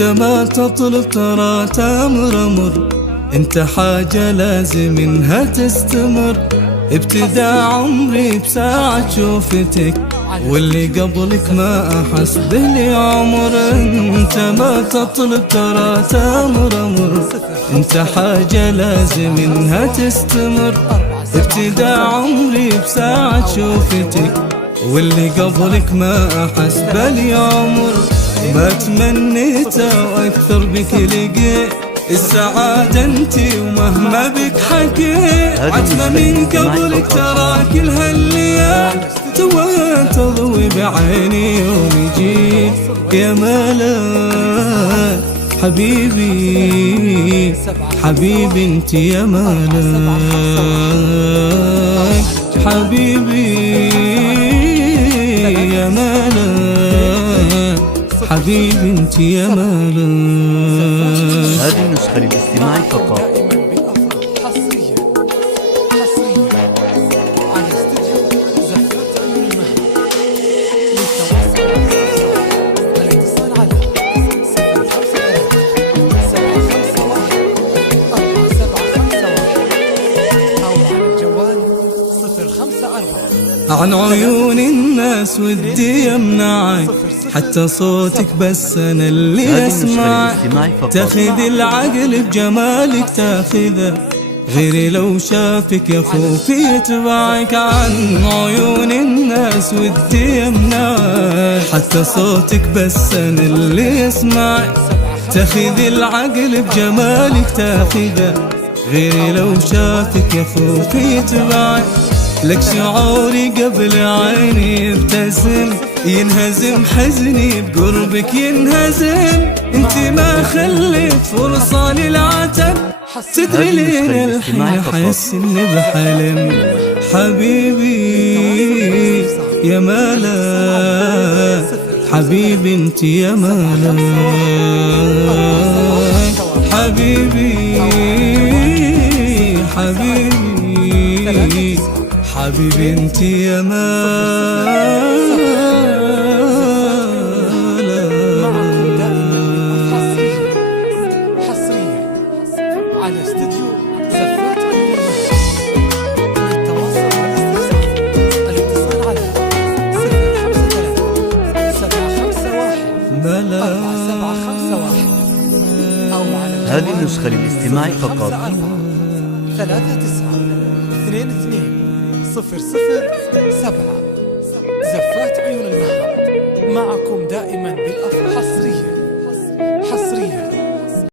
انت ما تطلب ترى تامر امر، انت حاجة لازم انها تستمر. ابتدى عمري بساعة شوفتك، واللي قبلك ما احس به لي عمر. انت ما تطلب ترى تامر امر، انت حاجة لازم انها تستمر. ابتدى عمري بساعة شوفتك، واللي قبلك ما احس به لي عمر. ما تمنيته واكثر بك لقيت السعادة انتي، ومهما بك حكيت عتمة من قبلك ترى كل هالليال توها تضوي بعيني يوم يجي. يا ملاك حبيبي حبيبي انتي يا ملاك حبيبي يا ملاك حبيبي انتي يا ملاك. هذه النسخة للاستماع فقط. عن عيون الناس ودي امنعك، حتى صوتك بس انا اللي اسمع. تاخذ العقل بجمالك تاخذه، غيري لو شافك يا خوفي يتبعك. عن عيون الناس ودي امنعك، حتى صوتك بس انا اللي اسمع. تاخذ العقل بجمالك تاخذه، غيري لو شافك يا خوفي يتبعك. لك شعوري قبل عيني يبتسم، ينهزم حزني بقربك ينهزم. انت ما خليت فرصة للعتب، تدري لين الحين احس اني بحلم. حبيبي يا ملاك حبيبي انت يا ملاك حبيبي حبيبي حبيبي انت يا ملاك. حصريا على استديو زفات عيون للتواصل والاستفسار الاتصال على 053-751-4751 أو على هذه النسخة للاستماع فقط. 39-02-00-7. زفات عيون النهار معكم دائما بالأفراح. حصريا